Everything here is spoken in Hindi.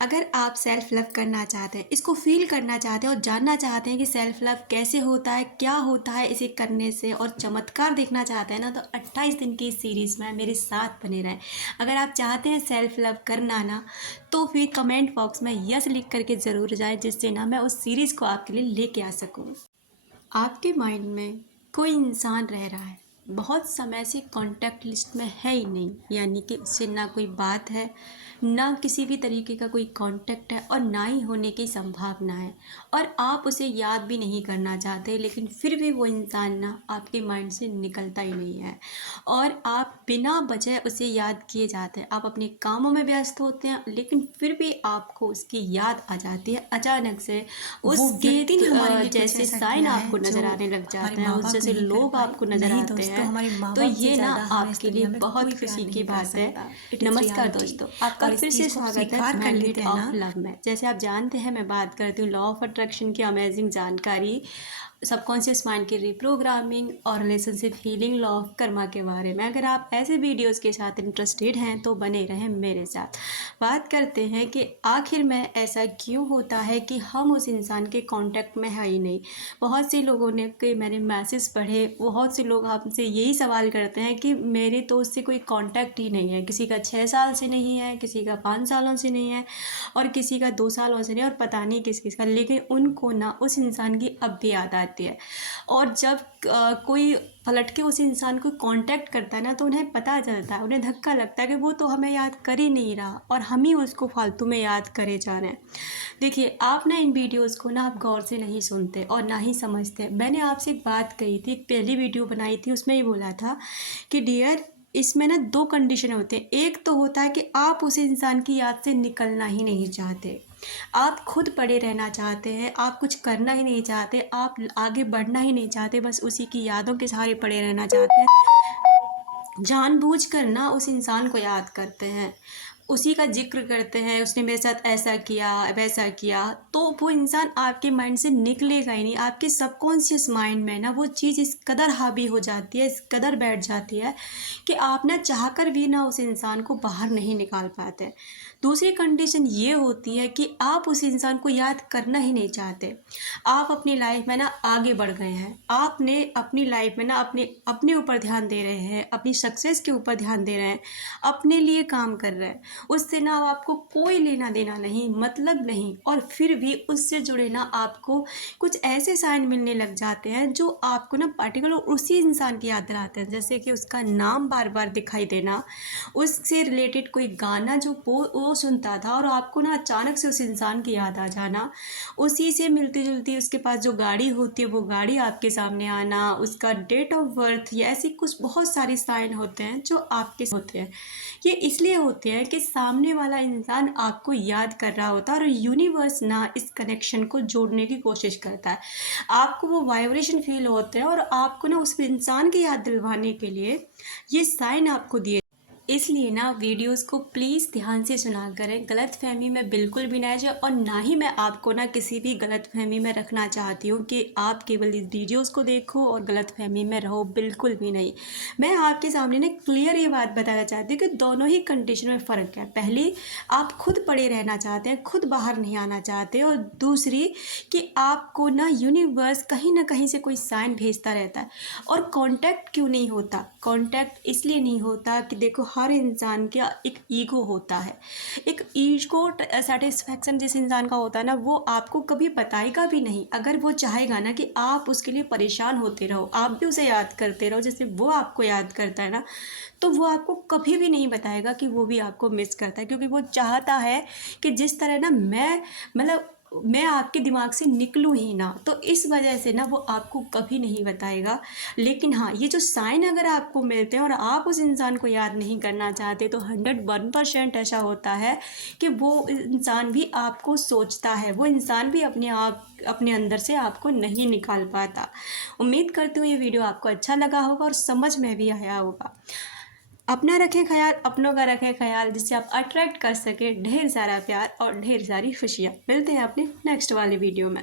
अगर आप सेल्फ़ लव करना चाहते हैं, इसको फ़ील करना चाहते हैं और जानना चाहते हैं कि सेल्फ़ लव कैसे होता है, क्या होता है इसे करने से और चमत्कार देखना चाहते हैं ना, तो 28 दिन की इस सीरीज़ में मेरे साथ बने रहें। अगर आप चाहते हैं सेल्फ़ लव करना ना, तो फिर कमेंट बॉक्स में यस लिख करके ज़रूर जाएँ, जिससे ना मैं उस सीरीज़ को आपके लिए लेके आ सकूँ। आपके माइंड में कोई इंसान रह रहा है, बहुत समय से कॉन्टैक्ट लिस्ट में है ही नहीं, यानी कि उससे ना कोई बात है, ना किसी भी तरीके का कोई कॉन्टैक्ट है और ना ही होने की संभावना है, और आप उसे याद भी नहीं करना चाहते, लेकिन फिर भी वो इंसान ना आपके माइंड से निकलता ही नहीं है और आप बिना वजह उसे याद किए जाते हैं। आप अपने कामों में व्यस्त होते हैं, लेकिन फिर भी आपको उसकी याद आ जाती है अचानक से। वो उसके व्यक्ति ने हमारे लिए कुछ जैसे ऐसा साइन किया आपको है जो नज़र आने लग हमारे जाते हैं, उस माँ-बाप जैसे नहीं कर लोग पाए। आपको नज़र नहीं आते दोस्तों, हैं, हमारे तो माँ-बाप से ये ना ज़्यादा हमें इस आपके लिए दुनिया में बहुत कोई प्यार खुशी की नहीं कर बात है। सकता। इट इज़ नमस्कार रियलिटी। दोस्तों, आपका और इस फिर से चीज़ को आप स्वागत है स्वीकार कर मैंडेट लेते हैं ऑफ ना। लव में। जैसे आप जानते हैं, मैं बात करती हूँ लॉ ऑफ अट्रैक्शन की अमेजिंग जानकारी, सबकॉन्शियस माइंड की रिप्रोग्रामिंग और relationship healing, law of Karma के बारे में। अगर आप ऐसे वीडियोस के साथ इंटरेस्टेड हैं तो बने रहें मेरे साथ। बात करते हैं कि आखिर में ऐसा क्यों होता है कि हम उस इंसान के कांटेक्ट में है ही नहीं। बहुत से लोगों ने के मैंने मैसेज पढ़े, बहुत से लोग हमसे यही सवाल करते हैं कि मेरे तो उससे कोई कांटेक्ट ही नहीं है। किसी का 6 साल से नहीं है, किसी का 5 सालों से नहीं है और किसी का 2 सालों से नहीं, और पता नहीं किस किस का, लेकिन उनको ना उस इंसान की अब भी याद आती है। और जब कोई पलट के उस इंसान को कांटेक्ट करता है ना, तो उन्हें पता चलता है, उन्हें धक्का लगता है कि वो तो हमें याद कर ही नहीं रहा और हम ही उसको फालतू में याद करे जा रहे हैं। देखिए, आप ना इन वीडियोस को ना आप गौर से नहीं सुनते और ना ही समझते। मैंने आपसे एक बात कही थी, एक पहली वीडियो बनाई थी, उसमें ही बोला था कि डियर, इसमें ना 2 कंडीशन होते हैं। एक तो होता है कि आप उस इंसान की याद से निकलना ही नहीं चाहते, आप खुद पड़े रहना चाहते हैं, आप कुछ करना ही नहीं चाहते, आप आगे बढ़ना ही नहीं चाहते, बस उसी की यादों के सहारे पड़े रहना चाहते हैं। जानबूझकर ना उस इंसान को याद करते हैं, उसी का ज़िक्र करते हैं, उसने मेरे साथ ऐसा किया, वैसा किया, तो वो इंसान आपके माइंड से निकलेगा ही नहीं। आपके सबकॉन्शियस माइंड में ना वो चीज़ इस कदर हावी हो जाती है, इस कदर बैठ जाती है कि आप ना चाहकर भी ना उस इंसान को बाहर नहीं निकाल पाते। दूसरी कंडीशन ये होती है कि आप उस इंसान को याद करना ही नहीं चाहते। आप अपनी लाइफ में ना आगे बढ़ गए हैं, आपने अपनी लाइफ में ना अपने अपने ऊपर ध्यान दे रहे हैं, अपनी सक्सेस के ऊपर ध्यान दे रहे हैं, अपने लिए काम कर रहे हैं, उससे ना आपको कोई लेना देना नहीं, मतलब नहीं, और फिर भी उससे जुड़े ना आपको कुछ ऐसे साइन मिलने लग जाते हैं जो आपको ना पर्टिकुलर उसी इंसान की याद दिलाते हैं। जैसे कि उसका नाम बार बार दिखाई देना, उससे रिलेटेड कोई गाना जो वो सुनता था और आपको ना अचानक से उस इंसान की याद आ जाना, उसी से मिलती जुलती उसके पास जो गाड़ी होती है वो गाड़ी आपके सामने आना, उसका डेट ऑफ बर्थ, ये ऐसी कुछ बहुत सारे साइन होते हैं जो आपके होते हैं। ये इसलिए होते हैं कि सामने वाला इंसान आपको याद कर रहा होता है और यूनिवर्स ना इस कनेक्शन को जोड़ने की कोशिश करता है। आपको वो वाइब्रेशन फील होते हैं और आपको ना उस इंसान की याद दिलवाने के लिए ये साइन आपको दिए। इसलिए ना वीडियोस को प्लीज़ ध्यान से सुना करें, गलतफहमी में बिल्कुल भी ना जाए, और ना ही मैं आपको ना किसी भी गलतफहमी में रखना चाहती हूँ कि आप केवल इस वीडियोस को देखो और गलतफहमी में रहो, बिल्कुल भी नहीं। मैं आपके सामने ना क्लियर ये बात बताना चाहती हूँ कि दोनों ही कंडीशन में फ़र्क है। पहली, आप खुद पड़े रहना चाहते हैं, खुद बाहर नहीं आना चाहते, और दूसरी कि आपको ना यूनिवर्स कहीं ना कहीं से कोई साइन भेजता रहता है। और कांटेक्ट क्यों नहीं होता? कांटेक्ट इसलिए नहीं होता कि देखो, हर इंसान का एक ईगो होता है, एक ईगो सेटिस्फैक्शन जिस इंसान का होता है ना, वो आपको कभी बताएगा भी नहीं। अगर वो चाहेगा ना कि आप उसके लिए परेशान होते रहो, आप भी उसे याद करते रहो जैसे वो आपको याद करता है ना, तो वो आपको कभी भी नहीं बताएगा कि वो भी आपको मिस करता है, क्योंकि वो चाहता है कि जिस तरह ना मैं आपके दिमाग से निकलूँ ही ना, तो इस वजह से ना वो आपको कभी नहीं बताएगा। लेकिन हाँ, ये जो साइन अगर आपको मिलते हैं और आप उस इंसान को याद नहीं करना चाहते, तो 101% ऐसा होता है कि वो इंसान भी आपको सोचता है, वो इंसान भी अपने आप अपने अंदर से आपको नहीं निकाल पाता। उम्मीद करती हूँ ये वीडियो आपको अच्छा लगा होगा और समझ में भी आया होगा। अपना रखें ख्याल, अपनों का रखें ख्याल, जिससे आप अट्रैक्ट कर सकें ढेर सारा प्यार और ढेर सारी खुशियाँ। मिलते हैं अपने नेक्स्ट वाले वीडियो में।